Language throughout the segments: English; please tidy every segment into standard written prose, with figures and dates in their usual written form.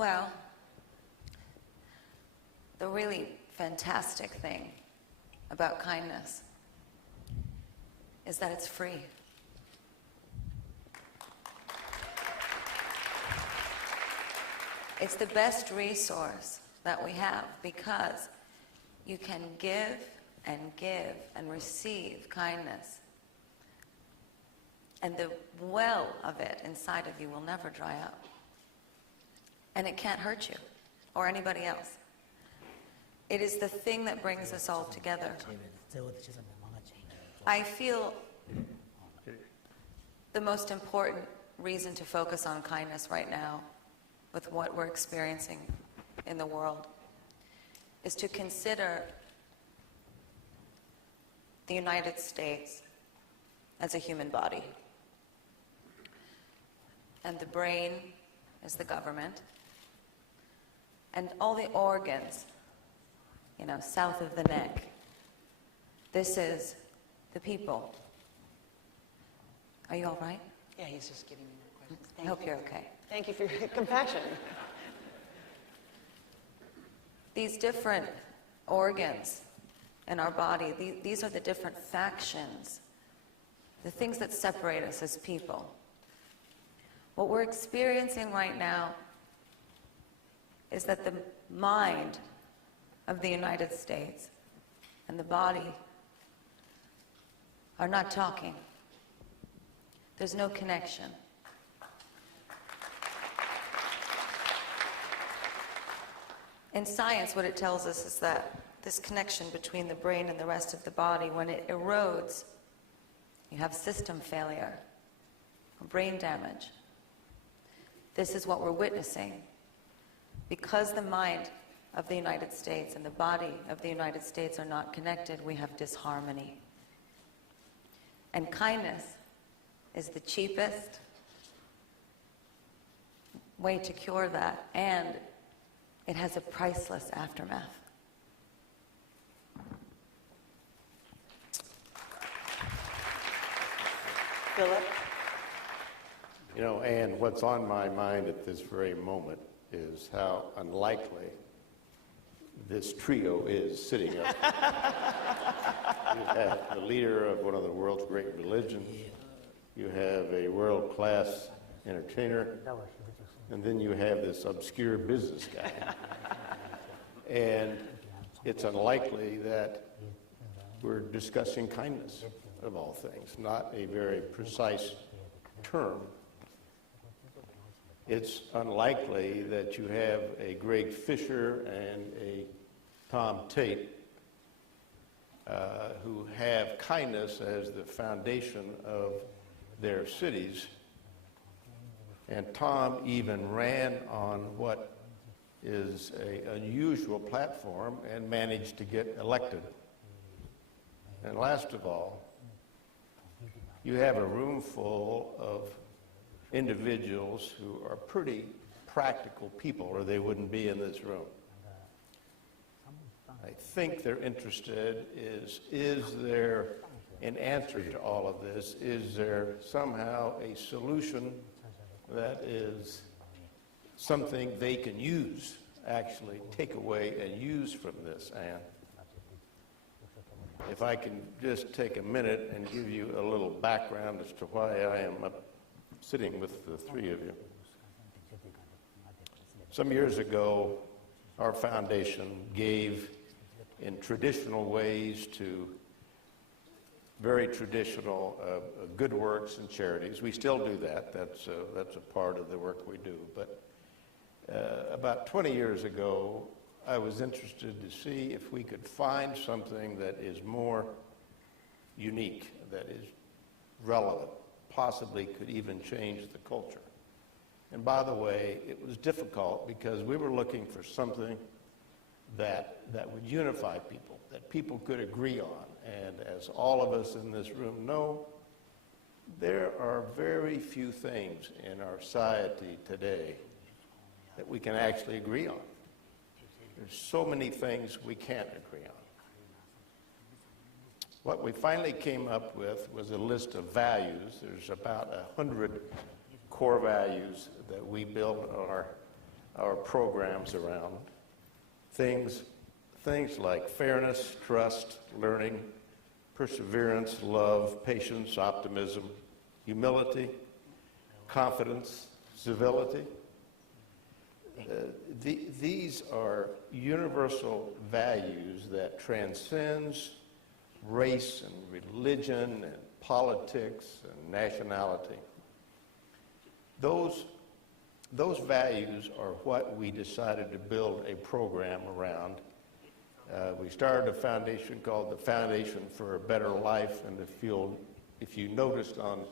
Well, the really fantastic thing about kindness is that it's free. It's the best resource that we have because you can give and receive kindness. And the well of it inside of you will never dry up. And it can't hurt you or anybody else. It is the thing that brings us all together. I feel the most important reason to focus on kindness right now with what we're experiencing in the world is to consider the United States as a human body. And the brain is the government. And all the organs, south of the neck. This is the people. Are you all right? Yeah, he's just giving me more questions. I hope you're okay. Thank you for your compassion. These different organs in our body, these are the different factions, the things that separate us as people. What we're experiencing right now is that the mind of the United States and the body are not talking. There's no connection. In science, what it tells us is that this connection between the brain and the rest of the body, when it erodes, you have system failure, brain damage. This is what we're witnessing. Because the mind of the United States and the body of the United States are not connected, we have disharmony. And kindness is the cheapest way to cure that, and it has a priceless aftermath. Philip? Anne, what's on my mind at this very moment is how unlikely this trio is sitting up. You have the leader of one of the world's great religions, you have a world-class entertainer, and then you have this obscure business guy. And it's unlikely that we're discussing kindness, of all things, not a very precise term. It's unlikely that you have a Greg Fisher and a Tom Tate who have kindness as the foundation of their cities. And Tom even ran on what is an unusual platform and managed to get elected. And last of all, you have a room full of individuals who are pretty practical people, or they wouldn't be in this room. I think they're interested is there an answer to all of this? Is there somehow a solution that is something they can use, actually take away and use from this, Anne? If I can just take a minute and give you a little background as to why I am up sitting with the three of you. Some years ago, our foundation gave in traditional ways to very traditional good works and charities. We still do that. That's a part of the work we do. But about 20 years ago, I was interested to see if we could find something that is more unique, that is relevant, possibly could even change the culture. And by the way, it was difficult because we were looking for something that would unify people, that people could agree on. And as all of us in this room know, there are very few things in our society today that we can actually agree on. There's so many things we can't agree on. What we finally came up with was a list of values. There's about 100 core values that we build our programs around things like fairness, trust, learning, perseverance, love, patience, optimism, humility, confidence, civility. These are universal values that transcends race and religion and politics and nationality. Those values are what we decided to build a program around. We started a foundation called the Foundation for a Better Life, and if you noticed on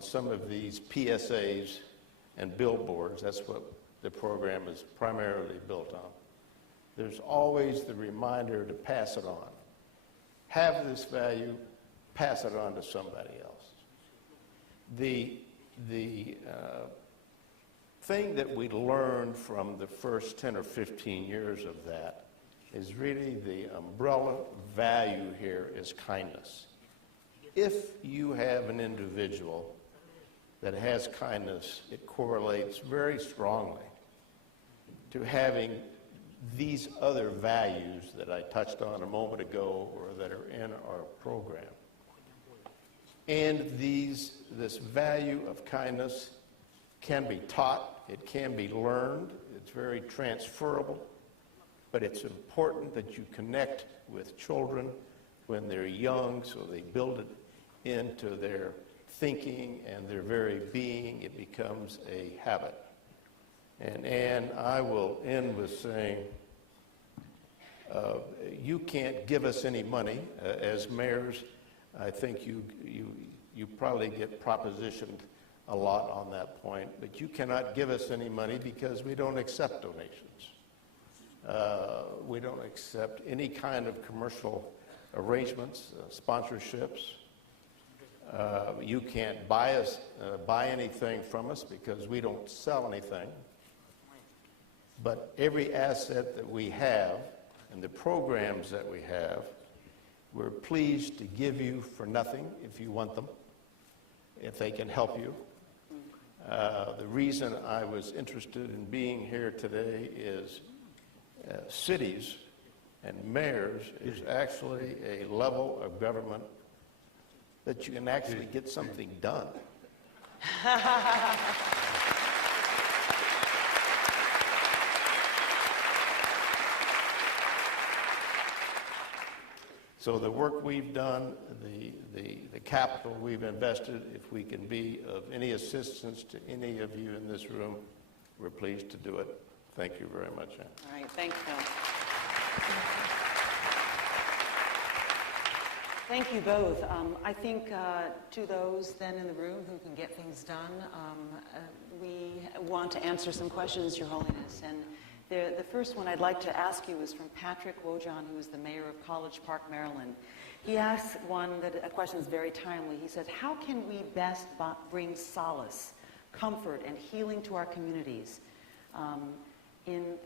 some of these PSAs and billboards, that's what the program is primarily built on. There's always the reminder to pass it on. Have this value, pass it on to somebody else. The thing that we learned from the first 10 or 15 years of that is really the umbrella value here is kindness. If you have an individual that has kindness, it correlates very strongly to having these other values that I touched on a moment ago or that are in our program. And this value of kindness can be taught, it can be learned, it's very transferable, but it's important that you connect with children when they're young so they build it into their thinking and their very being. It becomes a habit. And I will end with saying, you can't give us any money. As mayors, I think you probably get propositioned a lot on that point, but you cannot give us any money because we don't accept donations. We don't accept any kind of commercial arrangements, sponsorships. You can't buy anything from us because we don't sell anything. But every asset that we have and the programs that we have, we're pleased to give you for nothing if you want them, if they can help you. The reason I was interested in being here today is cities and mayors is actually a level of government that you can actually get something done. So the work we've done, the capital we've invested, if we can be of any assistance to any of you in this room, we're pleased to do it. Thank you very much, Ann. All right, thanks, Phil. Thank you both. I think to those then in the room who can get things done, we want to answer some questions, Your Holiness. And the first one I'd like to ask you is from Patrick Wojan, who is the mayor of College Park, Maryland. He asks a question that's very timely. He said, how can we best bring solace, comfort, and healing to our communities in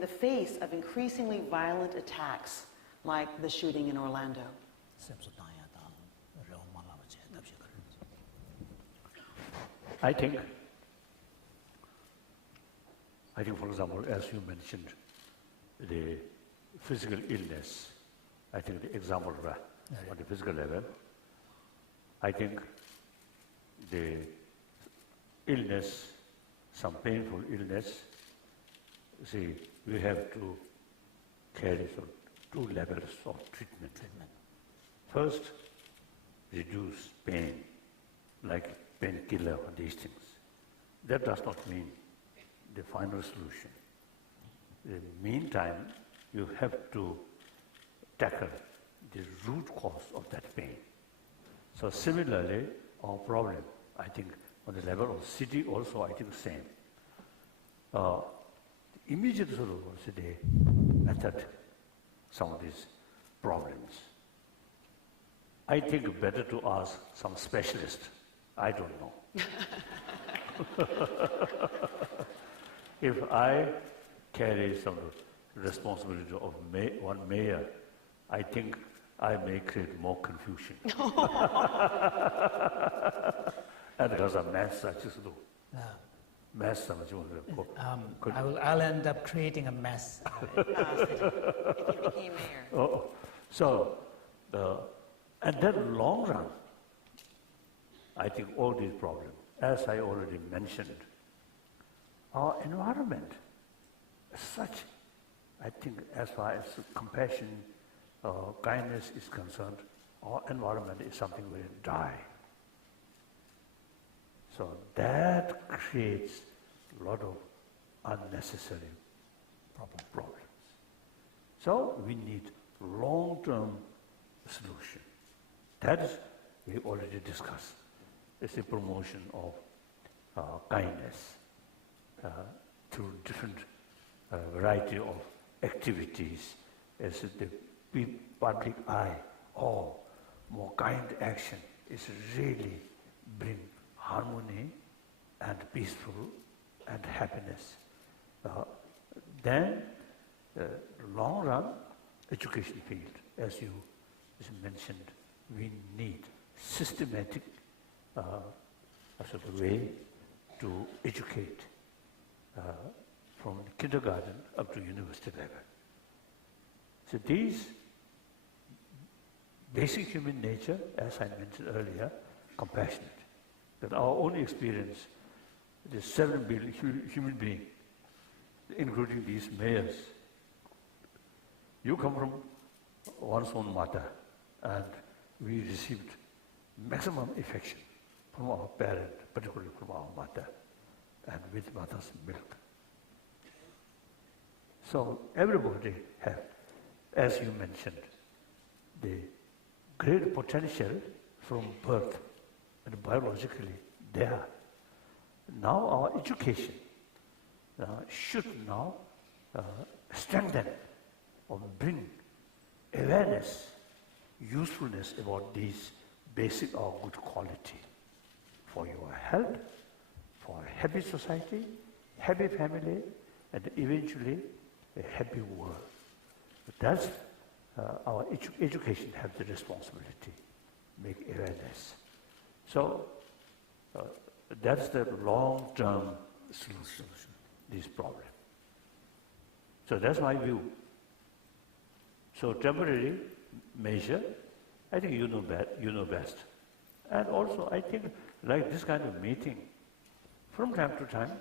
the face of increasingly violent attacks like the shooting in Orlando? I think, for example, as you mentioned, the physical illness, I think the example on the physical level, I think the illness, some painful illness, see, we have to carry some 2 levels of treatment. First, reduce pain, like painkiller or these things. That does not mean the final solution. In the meantime, you have to tackle the root cause of that pain. So similarly, our problem, I think, on the level of city also, I think same. The immediate solution is the method, some of these problems. I think better to ask some specialist. I don't know. If I carry some responsibility of one mayor, I think I may create more confusion. And because of maths, I just do. mess समझो I'll end up creating a mess. If you became mayor. So, and then long run, I think all these problems, as I already mentioned, our environment as such, I think as far as compassion, kindness is concerned, our environment is something very dry. So that creates a lot of unnecessary problems. So we need long-term solution. That is, we already discussed. It's a promotion of kindness through different variety of activities as the public eye. More kind action is really bring harmony and peaceful and happiness. Then, long run, education field, as you mentioned, we need systematic sort of way to educate from kindergarten up to university level. So these basic human nature, as I mentioned earlier, compassionate. That our own experience, the 7 billion human beings, including these mayors, you come from one's own mother, and we received maximum affection from our parent, particularly from our mother, and with mother's milk. So everybody have, as you mentioned, the great potential from birth, and biologically there. Now our education should now strengthen or bring awareness, usefulness about these basic or good quality for your health, for a happy society, happy family, and eventually a happy world. That's our education has the responsibility, make awareness. So that's the long-term solution to this problem. So that's my view. So temporary measure, I think you know best. And also I think like this kind of meeting, from time to time,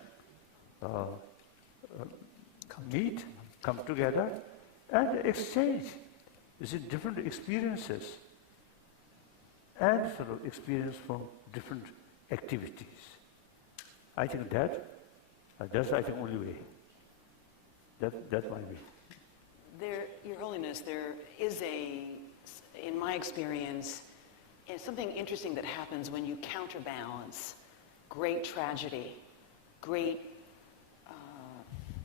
come together and exchange. You see different experiences and sort of experience from different activities. I think that's I think only way. That's my way. Your Holiness, there is in my experience, something interesting that happens when you counterbalance great tragedy, great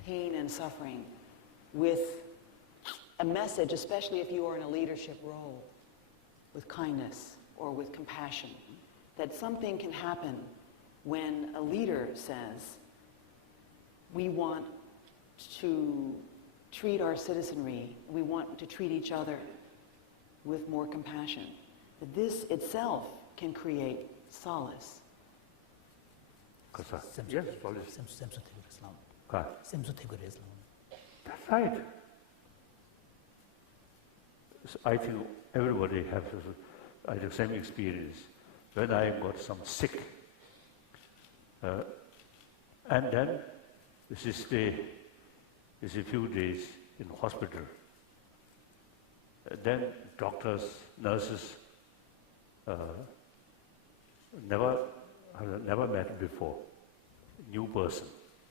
pain and suffering with a message, especially if you are in a leadership role, with kindness or with compassion, that something can happen when a leader says, we want to treat our citizenry, we want to treat each other with more compassion. That this itself can create solace. Yes, solace. That's right. So I think everybody has the same experience. When I got some sick, and then this is a few days in hospital. Then doctors, nurses, never met before, new person.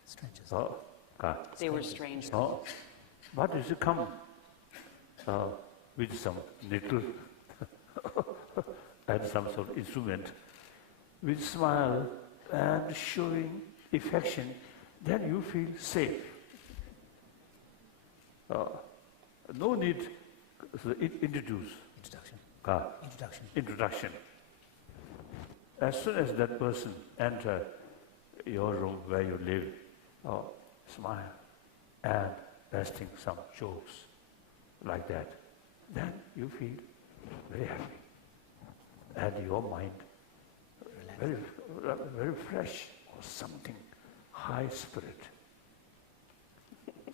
Strangers. They were strangers. But if you come with some needle and some sort of instrument, with smile and showing affection, then you feel safe. No need to introduce. Introduction. As soon as that person enter your room where you live, smile and resting some jokes like that, then you feel very happy. And your mind very fresh or something high spirit.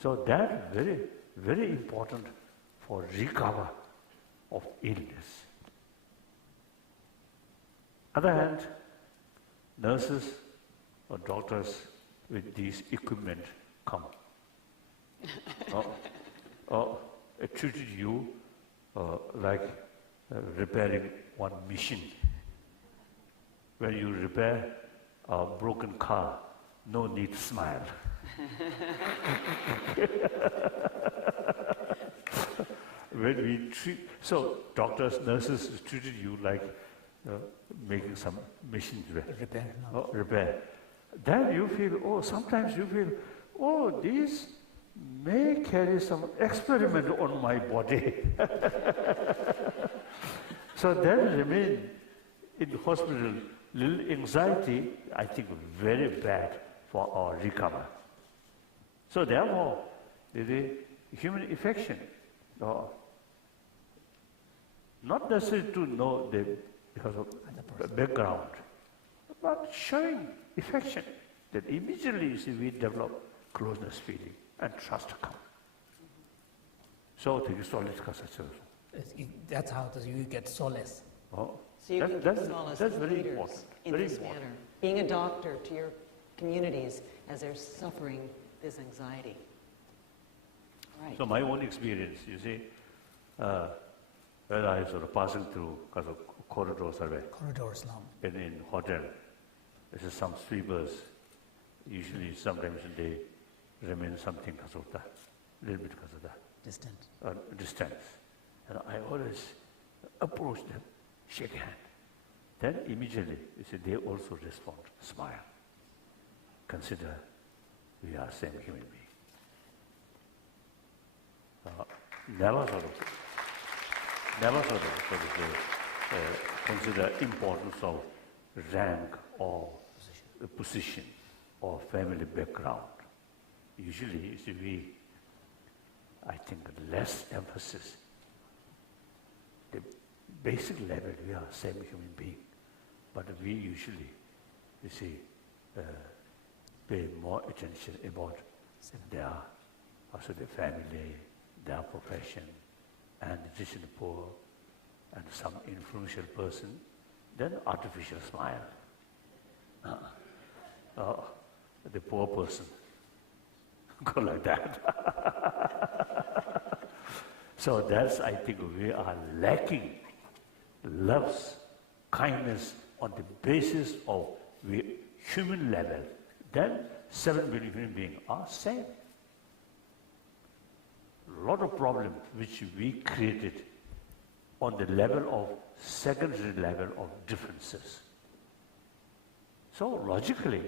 So that very, very important for recover of illness. Other hand, nurses or doctors with these equipment come. It treated you like repairing one machine. When you repair a broken car, no need to smile. When we treat, so doctors, nurses treated you like making some machine repair. Then you feel, sometimes you feel, these may carry some experiment on my body. So then remain in the hospital, little anxiety, I think very bad for our recovery. So therefore, the human affection, not necessarily to know because of the background, but showing affection, that immediately you see we develop closeness feeling and trust come. So that's how you get solace. So you can give solace that's to very leaders important. in Very this important. manner. Being a doctor to your communities as they're suffering this anxiety. Right. So my own experience, you see, when I sort of passing through because of corridor survey Corridors now. in hotel, this is some sweepers. Usually, sometimes they remain something because of that, little bit because of that distance. And I always approach them, shake hand. Then immediately, you see, they also respond, smile. Consider we are same human being. Never sort of consider importance of rank or position or family background. Usually, you see, I think less emphasis. The basic level, we are same human being, but we usually, you see, pay more attention about their family, their profession, and rich and poor, and some influential person, then artificial smile. The poor person go like that. So that's, I think, we are lacking loves, kindness on the basis of human level. Then 7 billion human beings are same. A lot of problems which we created on the level of secondary level of differences. So logically,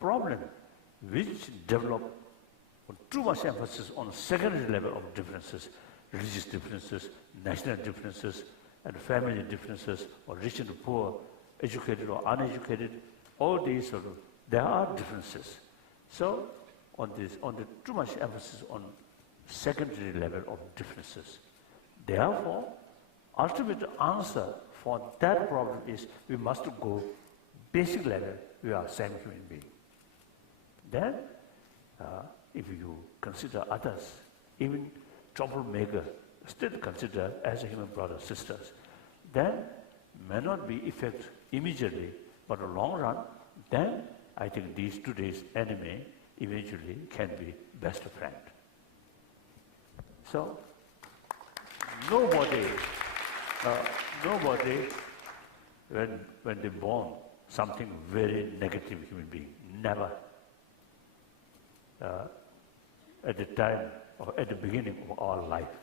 problem which develop too much emphasis on secondary level of differences, religious differences, national differences, and family differences, or rich and poor, educated or uneducated, all these there are differences. So on the too much emphasis on secondary level of differences. Therefore, ultimate answer for that problem is we must go basic level, we are same human being. Then, if you consider others, even troublemaker, still consider as a human brothers, sisters, then may not be effect immediately, but in the long run, then I think these today's enemy eventually can be best friend. So, nobody, when they born something very negative human being, never. At the time or at the beginning of our life,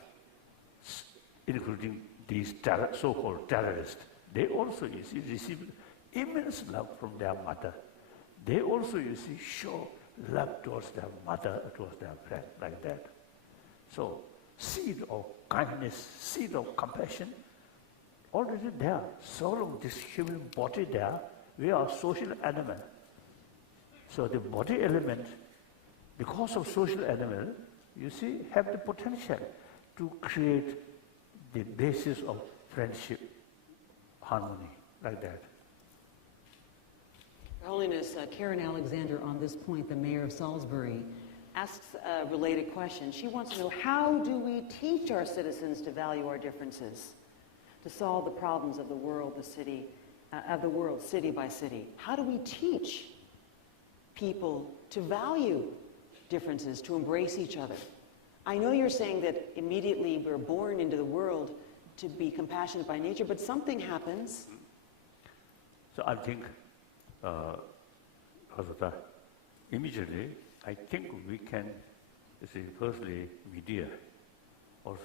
including these so-called terrorists, they also, you see, receive immense love from their mother. They also, you see, show love towards their mother, towards their friend, like that. So, seed of kindness, seed of compassion, already there. So long this human body there, we are social animal. So the body element, because of social animal, you see, have the potential to create the basis of friendship, harmony, like that. Your Holiness, Karen Alexander, on this point, the mayor of Salisbury, asks a related question. She wants to know, how do we teach our citizens to value our differences, to solve the problems of the world, city by city? How do we teach people to value differences, to embrace each other? I know you're saying that immediately we're born into the world to be compassionate by nature, but something happens. So I think, immediately, I think we can, firstly, media, also,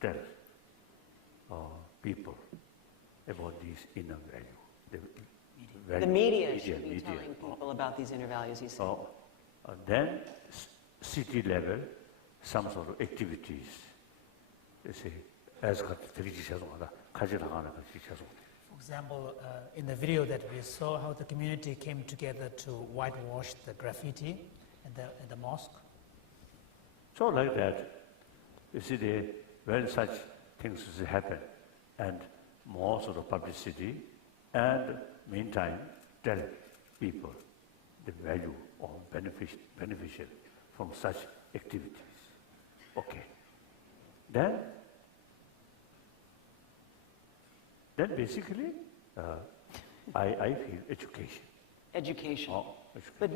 tell people about these inner value. The media should be telling people about these inner values, you say. Then, city level, some sort of activities, as For example, in the video that we saw, how the community came together to whitewash the graffiti at the mosque. So like that, you see, when such things happen, and more sort of publicity, and meantime, tell people the value or beneficial from such activities. Okay. Then basically, I feel education. Education. Education. But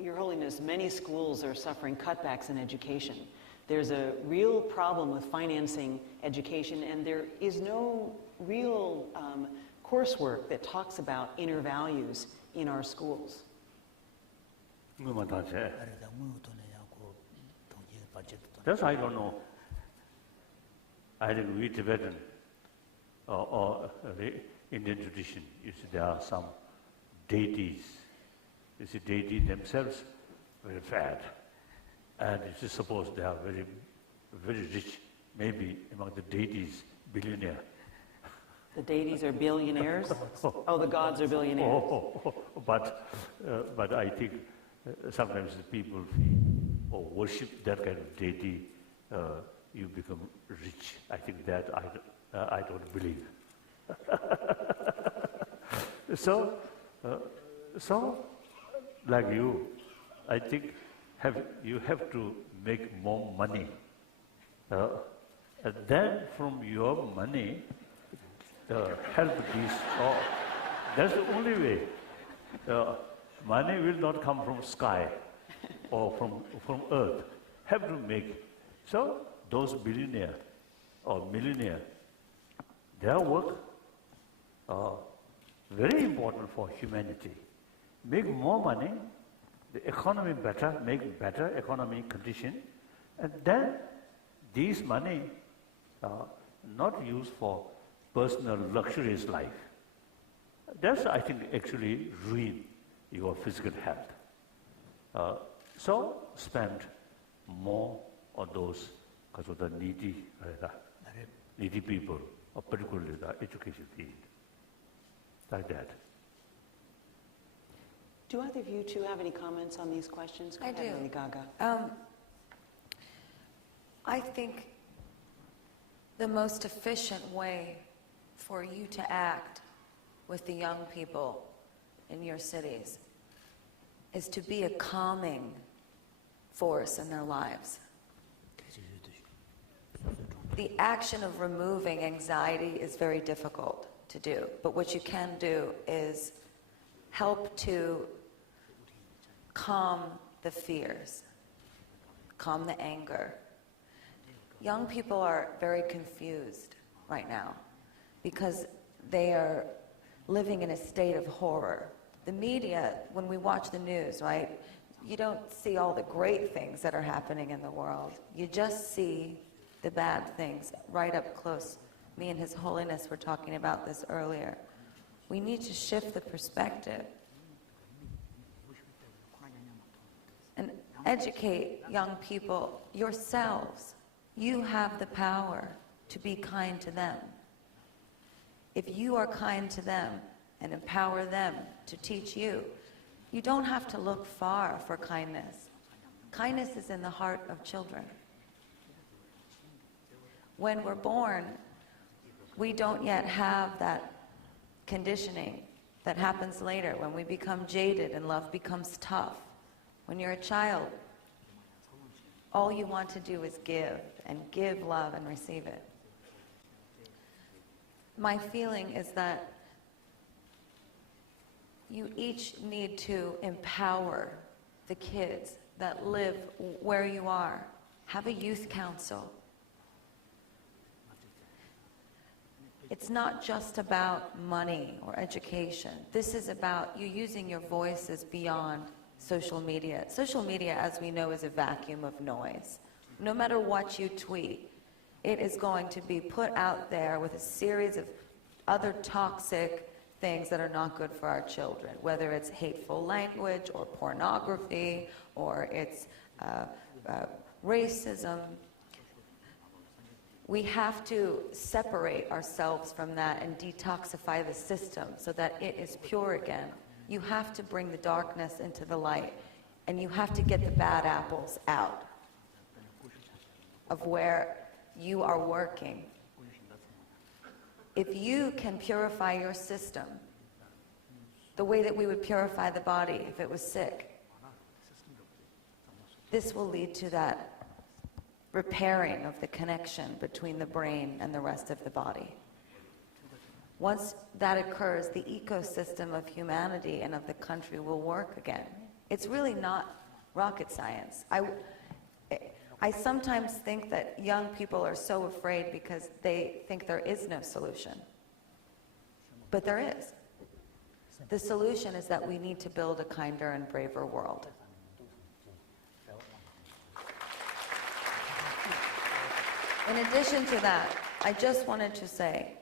Your Holiness, many schools are suffering cutbacks in education. There's a real problem with financing education, and there is no real coursework that talks about inner values in our schools. That's I don't know. I think we Tibetan or the Indian tradition, you see, there are some deities. You see, deities themselves very fat, and it is supposed they are very, very rich. Maybe among the deities, billionaire. The deities are billionaires? Oh, the gods are billionaires. But I think sometimes the people feel or worship that kind of deity, you become rich. I think that I don't believe. So like you, I think you have to make more money. And then from your money, help these. That's the only way. Money will not come from sky or from earth. Have to make. So those billionaire or millionaire, their work very important for humanity. Make more money, the economy better, make better economic condition, and then these money not used for personal luxurious life. That's, I think, actually ruin your physical health. So spend more on those because of the needy people, or particularly the education field, like that. Do either of you two have any comments on these questions? I do. Lady Gaga. I think the most efficient way for you to act with the young people in your cities is to be a calming force in their lives. The action of removing anxiety is very difficult to do, but what you can do is help to calm the fears, calm the anger. Young people are very confused right now because they are living in a state of horror. The media, when we watch the news, right, you don't see all the great things that are happening in the world. You just see the bad things right up close. Me and His Holiness were talking about this earlier. We need to shift the perspective and educate young people yourselves. You have the power to be kind to them. If you are kind to them and empower them to teach you, you don't have to look far for kindness. Kindness is in the heart of children. When we're born, we don't yet have that conditioning that happens later when we become jaded and love becomes tough. When you're a child, all you want to do is give, and give love and receive it. My feeling is that you each need to empower the kids that live where you are. Have a youth council. It's not just about money or education. This is about you using your voices beyond social media. Social media, as we know, is a vacuum of noise. No matter what you tweet, it is going to be put out there with a series of other toxic things that are not good for our children, whether it's hateful language or pornography or it's racism. We have to separate ourselves from that and detoxify the system so that it is pure again. You have to bring the darkness into the light, and you have to get the bad apples out of where you are working. If you can purify your system the way that we would purify the body if it was sick, this will lead to that repairing of the connection between the brain and the rest of the body. Once that occurs, the ecosystem of humanity and of the country will work again. It's really not rocket science. I sometimes think that young people are so afraid because they think there is no solution. But there is. The solution is that we need to build a kinder and braver world. In addition to that, I just wanted to say,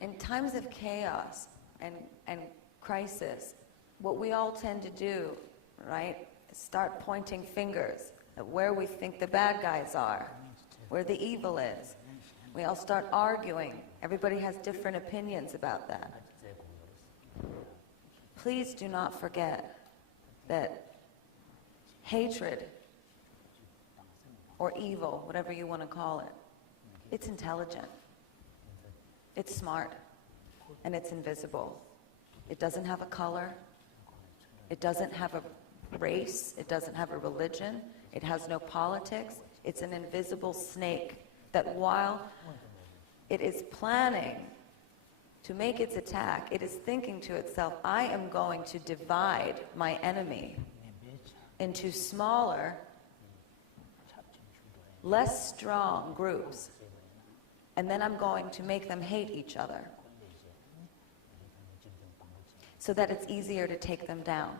in times of chaos and crisis, what we all tend to do, right, is start pointing fingers at where we think the bad guys are, where the evil is. We all start arguing. Everybody has different opinions about that. Please do not forget that hatred or evil, whatever you want to call it, it's intelligent, it's smart, and it's invisible. It doesn't have a color, it doesn't have a race, it doesn't have a religion, it has no politics. It's an invisible snake that while it is planning to make its attack, it is thinking to itself, I am going to divide my enemy into smaller, less strong groups, and then I'm going to make them hate each other so that it's easier to take them down.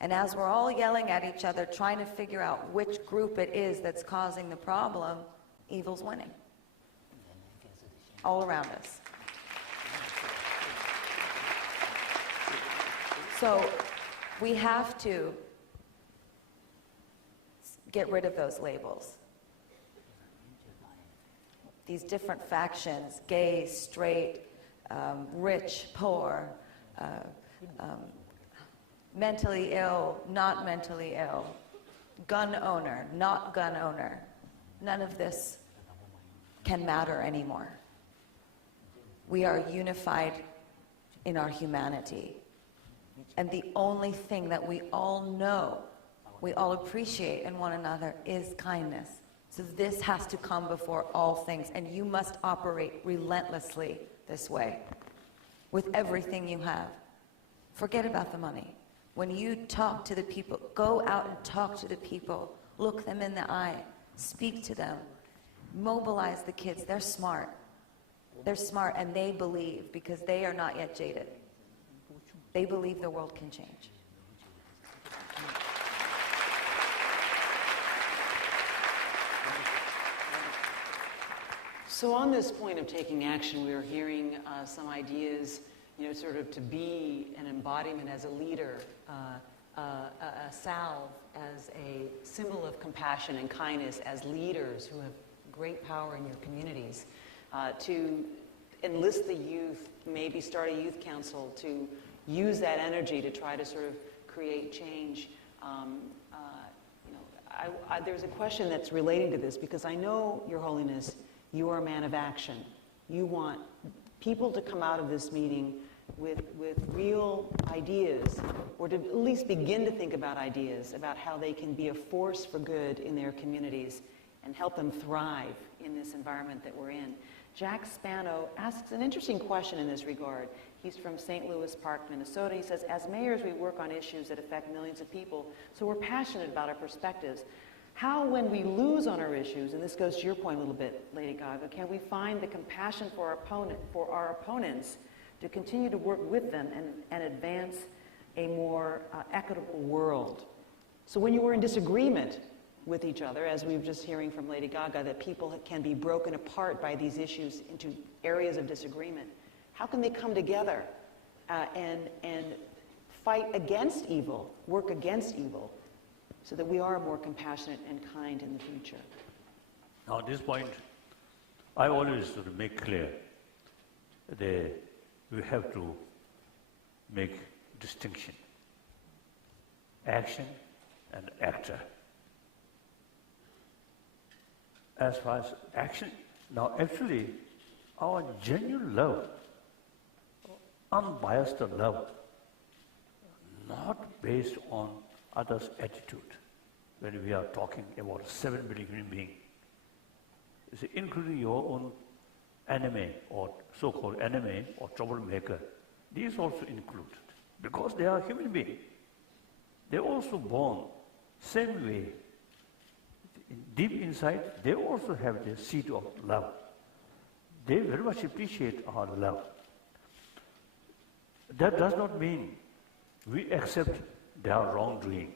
And as we're all yelling at each other, trying to figure out which group it is that's causing the problem, evil's winning all around us. So we have to get rid of those labels. These different factions, gay, straight, rich, poor, mentally ill, not mentally ill, gun owner, not gun owner. None of this can matter anymore. We are unified in our humanity. And the only thing that we all know, we all appreciate in one another is kindness. So this has to come before all things, and you must operate relentlessly this way with everything you have. Forget about the money. When you talk to the people, go out and talk to the people. Look them in the eye. Speak to them. Mobilize the kids. They're smart. They're smart, and they believe because they are not yet jaded. They believe the world can change. So on this point of taking action, we were hearing some ideas, sort of to be an embodiment as a leader, a salve as a symbol of compassion and kindness as leaders who have great power in your communities, to enlist the youth, maybe start a youth council, to use that energy to try to sort of create change. There's a question that's relating to this because I know, Your Holiness, you are a man of action. You want people to come out of this meeting with real ideas, or to at least begin to think about ideas about how they can be a force for good in their communities and help them thrive in this environment that we're in. Jack Spano asks an interesting question in this regard. He's from St. Louis Park, Minnesota. He says, as mayors, we work on issues that affect millions of people, so we're passionate about our perspectives. How, when we lose on our issues, and this goes to your point a little bit, Lady Gaga, can we find the compassion for our opponents to continue to work with them and advance a more equitable world? So when you were in disagreement with each other, as we were just hearing from Lady Gaga, that people can be broken apart by these issues into areas of disagreement, how can they come together and fight against evil, work against evil, so that we are more compassionate and kind in the future? Now, at this point, I always sort of make clear that we have to make distinction, action and actor. As far as action, now actually, our genuine love, unbiased love, not based on others' attitude. When we are talking about 7 billion human beings, including your own enemy or so-called enemy or troublemaker, these also included, because they are human beings. They're also born same way. Deep inside, they also have the seed of love. They very much appreciate our love. That does not mean we accept their wrongdoing.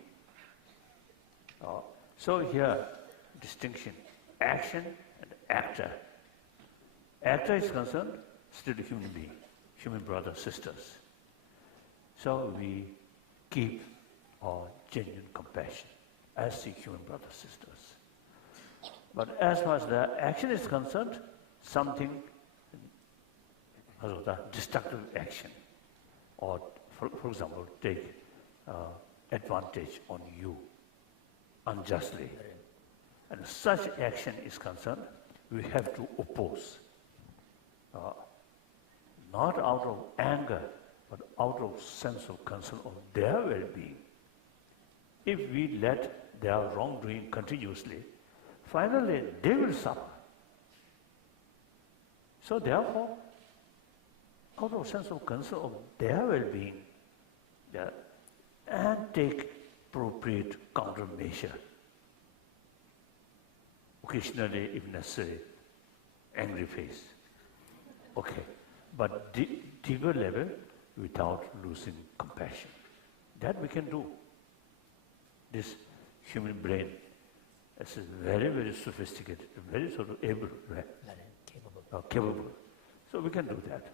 So here, distinction, action and actor. Actor is concerned, still a human being, human brothers, sisters. So we keep our genuine compassion as the human brothers, sisters. But as far as the action is concerned, something, destructive action, or for example, take advantage on you unjustly. And such action is concerned, we have to oppose. Not out of anger, but out of sense of concern of their well-being. If we let their wrongdoing continuously, finally they will suffer. So therefore, out of sense of concern of their well-being, and take appropriate countermeasure. Occasionally, if necessary, angry face. Okay, but deeper level without losing compassion. That we can do. This human brain is very, very sophisticated, very sort of able, right? Capable. So we can do that.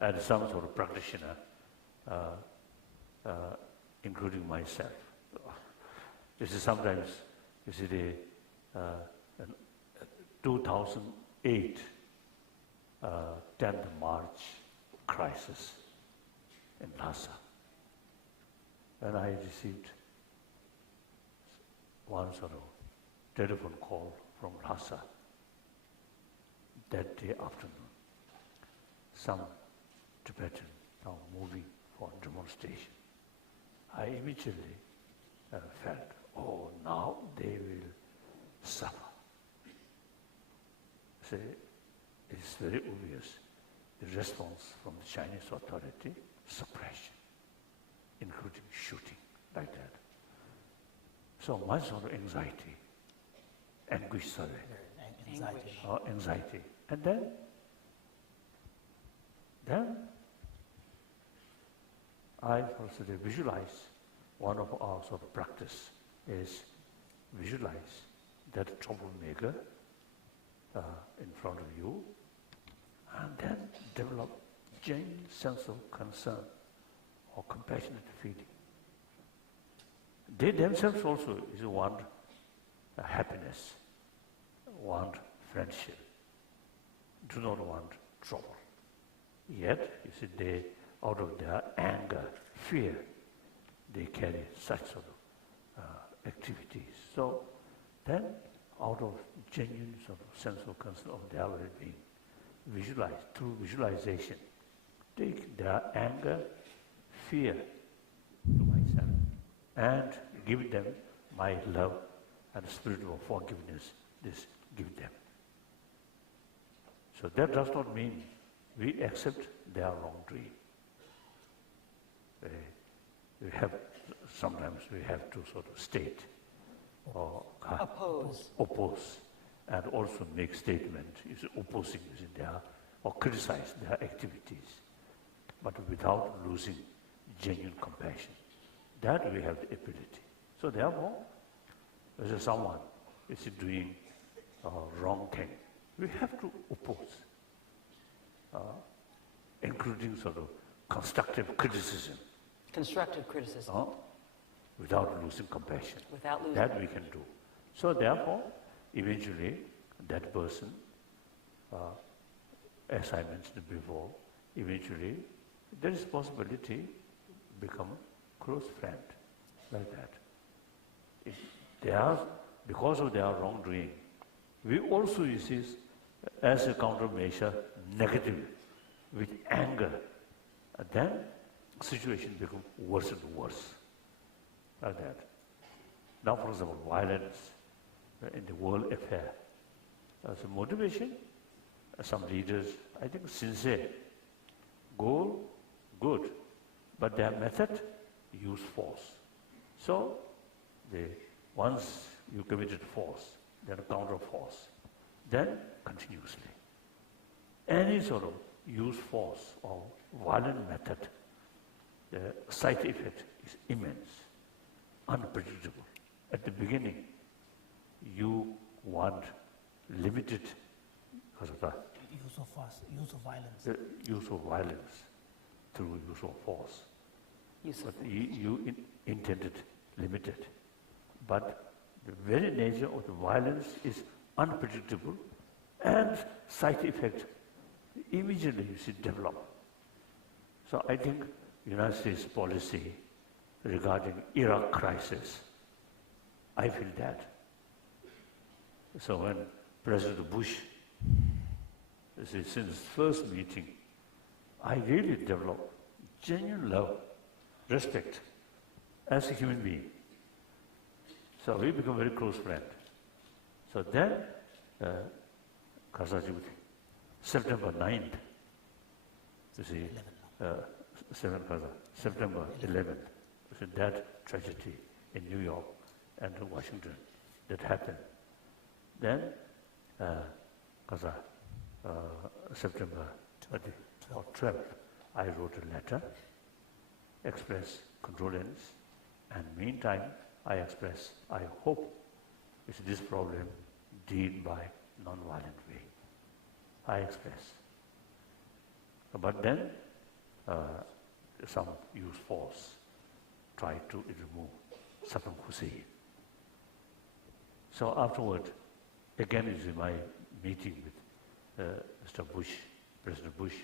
And some sort of practitioner, including myself. This is sometimes, you see, the 2008 10th March crisis in Lhasa. And I received one sort of telephone call from Lhasa that day afternoon. Some Tibetan now moving for demonstration. I immediately felt, oh, now they will suffer. So it's very obvious. The response from the Chinese authority, suppression, including shooting, like that. So much sort of anxiety, anguish, anxiety. And then I also visualize, one of our sort of practice is visualize that troublemaker in front of you, and then develop genuine sense of concern or compassionate feeling. They themselves also want happiness, want friendship, do not want trouble. Yet, you see, they, out of their anger, fear, they carry such sort of activities. So then, out of genuine sort of sense of concern of their well-being, visualize, through visualization, take their anger, fear to myself and give them my love and spirit of forgiveness, this give them. So that does not mean we accept their wrongdoing. Sometimes we have to sort of state or oppose and also make statement is opposing their or criticize their activities, but without losing genuine compassion. That we have the ability. So therefore, if someone is doing a wrong thing, we have to oppose, including sort of constructive criticism. Constructive criticism. Without losing compassion. Without losing. That we can do. So therefore, eventually, that person, as I mentioned before, eventually, there is possibility become close friend, like that. If they are, because of their wrongdoing, we also use this as a countermeasure, negative, with anger. And then situation becomes worse and worse, like that. Now, for example, violence in the world affair. As a motivation, some leaders, I think, sincere, goal, good, but their method, use force. So, once you committed force, then counter force, then continuously. Any sort of use force or violent method, the side effect is immense, unpredictable. At the beginning, you want limited because of the Use of force, use of violence. use of violence through use of force. Use of But you intended limited. But the very nature of the violence is unpredictable and side effect immediately you see develop. So I think United States policy regarding Iraq crisis, I feel that. So when President Bush, since first meeting, I really developed genuine love, respect as a human being. So we become very close friends. So then, September 9th, you see, September 11th, so that tragedy in New York and Washington that happened. Then, September 12th, I wrote a letter, expressed condolence, and meantime, I hope this problem dealt by non-violent way. I express. But then, some use force, try to remove Saddam Hussein. So afterward, again is in my meeting with Mr. Bush, President Bush,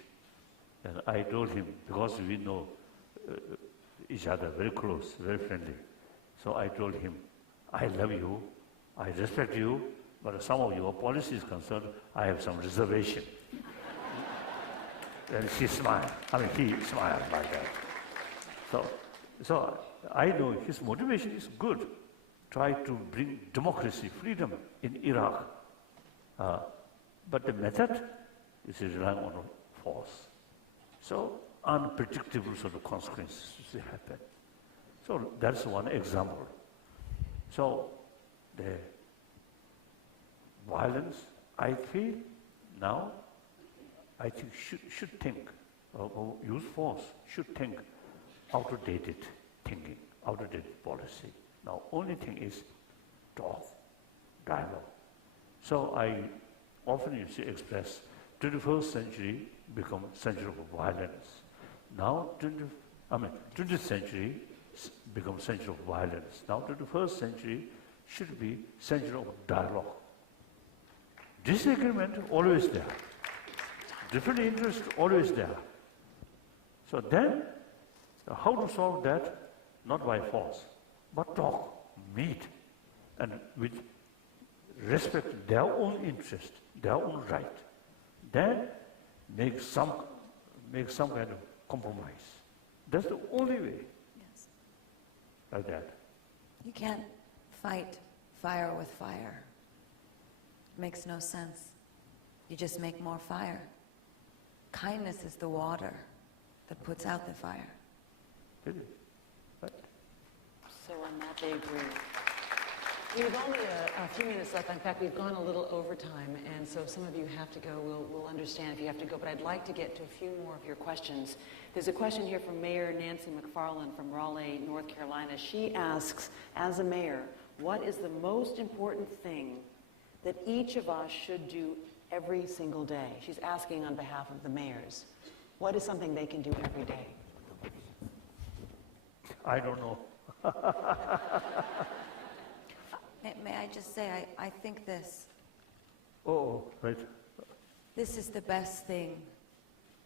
and I told him, because we know each other very close, very friendly, so I told him, I love you, I respect you, but some of your policy is concerned, I have some reservation. And he smiled like that. So I know his motivation is good. Try to bring democracy, freedom in Iraq. But the method is relying on force. So unpredictable sort of consequences happen. So that's one example. So the violence, I feel now, I think should think, or use force, should think outdated thinking, outdated policy. Now, only thing is talk, dialogue. So I often used to express, 21st century become century of violence. Now, 20th century become century of violence. Now, 21st century should be century of dialogue. Disagreement always there. Different interests always there. So then, how to solve that? Not by force, but talk, meet, and with respect their own interest, their own right. Then make some kind of compromise. That's the only way. Yes. Like that. You can't fight fire with fire. It makes no sense. You just make more fire. Kindness is the water that puts out the fire. Really? Right? So on that, they agree. We have only a few minutes left. In fact, we've gone a little over time, and so if some of you have to go, we'll understand if you have to go, but I'd like to get to a few more of your questions. There's a question here from Mayor Nancy McFarland from Raleigh, North Carolina. She asks, as a mayor, what is the most important thing that each of us should do every single day? She's asking on behalf of the mayors. What is something they can do every day? I don't know. May I just say, I think this Oh, right. is the best thing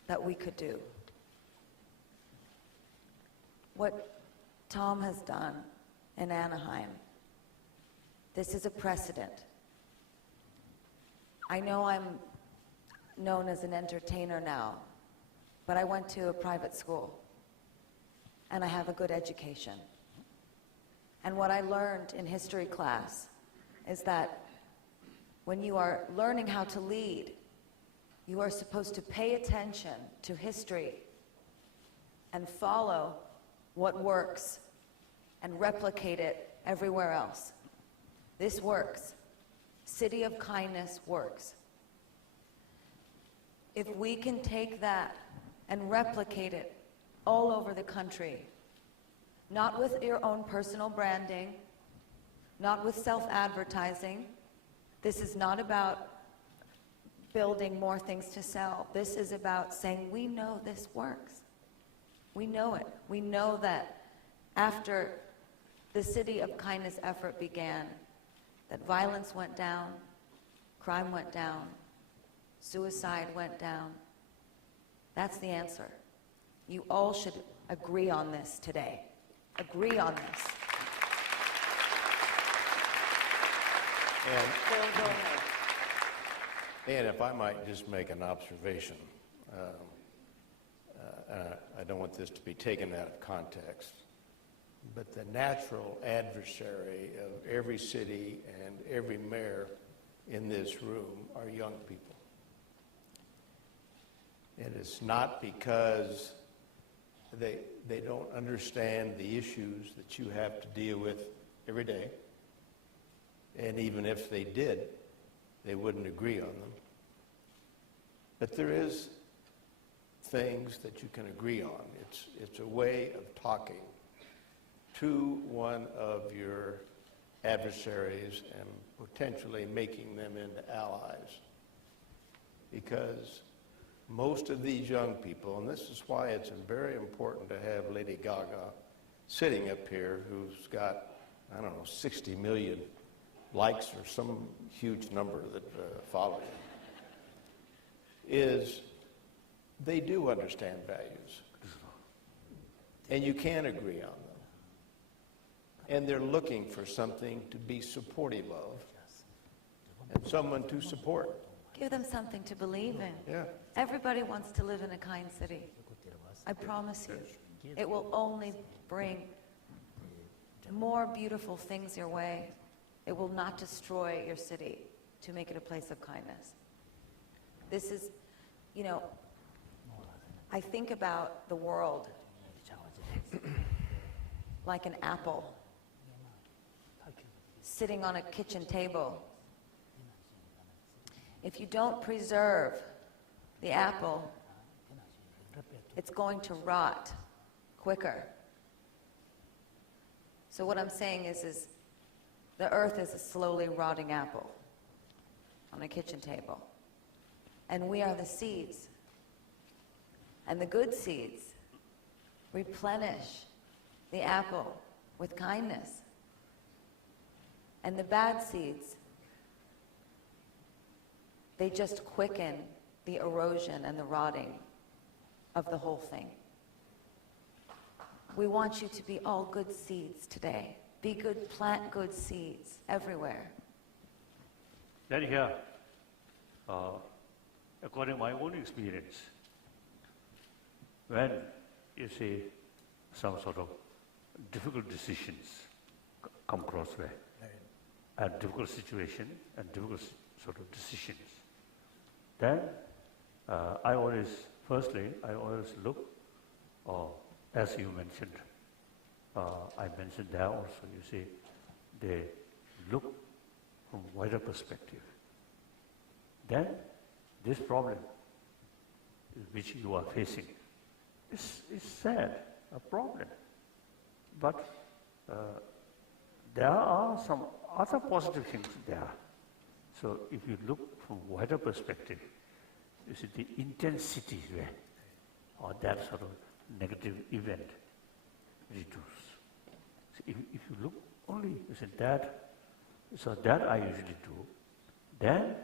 that we could do. What Tom has done in Anaheim, this is a precedent. I know I'm known as an entertainer now, but I went to a private school, and I have a good education. And what I learned in history class is that when you are learning how to lead, you are supposed to pay attention to history and follow what works and replicate it everywhere else. This works. City of Kindness works. If we can take that and replicate it all over the country, not with your own personal branding, not with self-advertising. This is not about building more things to sell. This is about saying, we know this works. We know it. We know that after the City of Kindness effort began, that violence went down, crime went down, suicide went down. That's the answer. You all should agree on this today. Agree on this. Phil, go ahead. And if I might just make an observation, I don't want this to be taken out of context, but the natural adversary of every city and every mayor in this room are young people. And it's not because they don't understand the issues that you have to deal with every day. And even if they did, they wouldn't agree on them. But there is things that you can agree on. It's a way of talking to one of your adversaries and potentially making them into allies. Because most of these young people, and this is why it's very important to have Lady Gaga sitting up here, who's got, 60 million likes or some huge number that follow you, is they do understand values. And you can agree on them. And they're looking for something to be supportive of and someone to support. Give them something to believe in. Yeah. Everybody wants to live in a kind city. I promise you. It will only bring more beautiful things your way. It will not destroy your city to make it a place of kindness. This is, I think about the world like an apple sitting on a kitchen table. If you don't preserve the apple, it's going to rot quicker. So what I'm saying is the earth is a slowly rotting apple on a kitchen table. And we are the seeds. And the good seeds replenish the apple with kindness. And the bad seeds, they just quicken the erosion and the rotting of the whole thing. We want you to be all good seeds today. Be good, plant good seeds everywhere. Then here, according to my own experience, when you see some sort of difficult decisions come across way, and difficult situation and difficult sort of decisions, then I always look, as you mentioned, I mentioned there also, you see, they look from wider perspective. Then this problem which you are facing is sad, a problem. But there are some other positive things there. So if you look from wider perspective, you see the intensity there, or that sort of negative event reduce. So if you look only, you see that, so that I usually do. Then,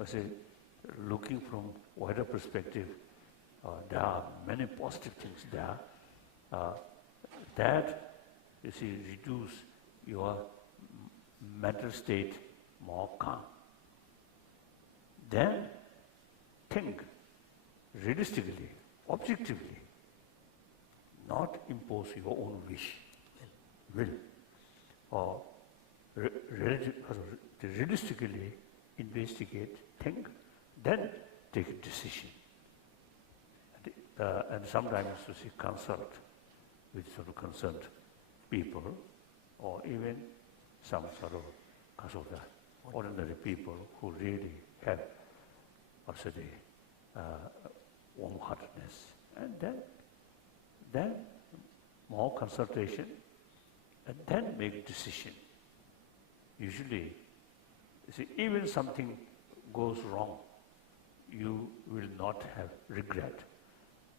I say, looking from wider perspective, there are many positive things there. That, you see, reduce your mental state more calm. Then, think realistically, objectively, not impose your own will, or realistically investigate, think, then take a decision. And sometimes you see consult with sort of concerned people, or even some sort of ordinary people who really have also the warm-heartedness. And then more consultation, and then make decision. Usually, you see, even something goes wrong, you will not have regret.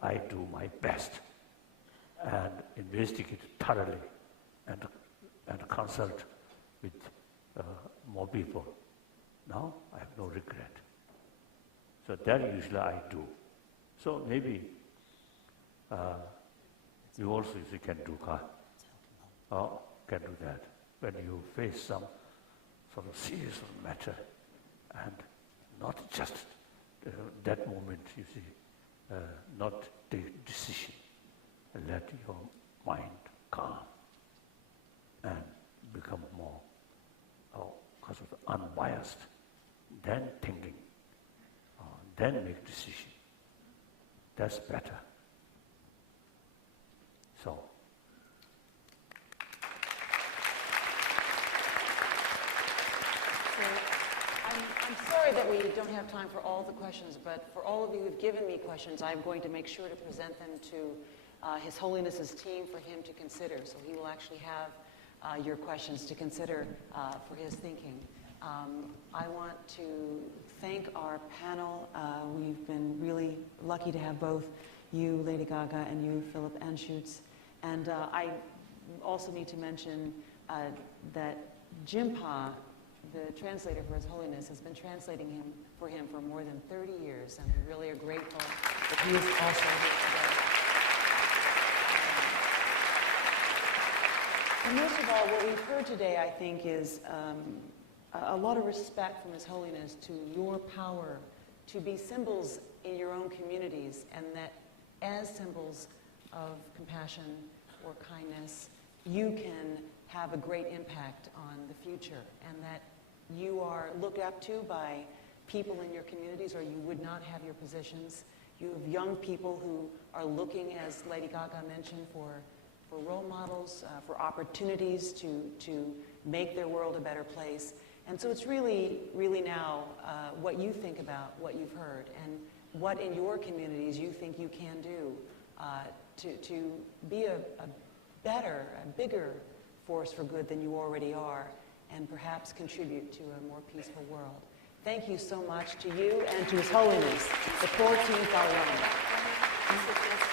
I do my best and investigate thoroughly and consult with more people. Now I have no regret. So that usually I do. So maybe you also can do that when you face some sort of serious matter, and not just that moment, you see, not take decision, let your mind calm and become more unbiased, then thinking, then make decision. That's better. So. I'm sorry that we don't have time for all the questions, but for all of you who've given me questions, I'm going to make sure to present them to His Holiness's team for him to consider. So he will actually have your questions to consider for his thinking. I want to thank our panel. We've been really lucky to have both you, Lady Gaga, and you, Philip Anschutz. And I also need to mention that Jimpa, the translator for His Holiness, has been translating for him for more than 30 years, and we really are grateful that he is also here today. And most of all, what we've heard today, I think, is a lot of respect from His Holiness to your power to be symbols in your own communities, and that as symbols of compassion or kindness, you can have a great impact on the future, and that you are looked up to by people in your communities, or you would not have your positions. You have young people who are looking, as Lady Gaga mentioned, for role models, for opportunities to make their world a better place. And so it's really, really now what you think about what you've heard, and what in your communities you think you can do to be a better, a bigger force for good than you already are, and perhaps contribute to a more peaceful world. Thank you so much to you and to His Holiness, the 14th Dalai Lama.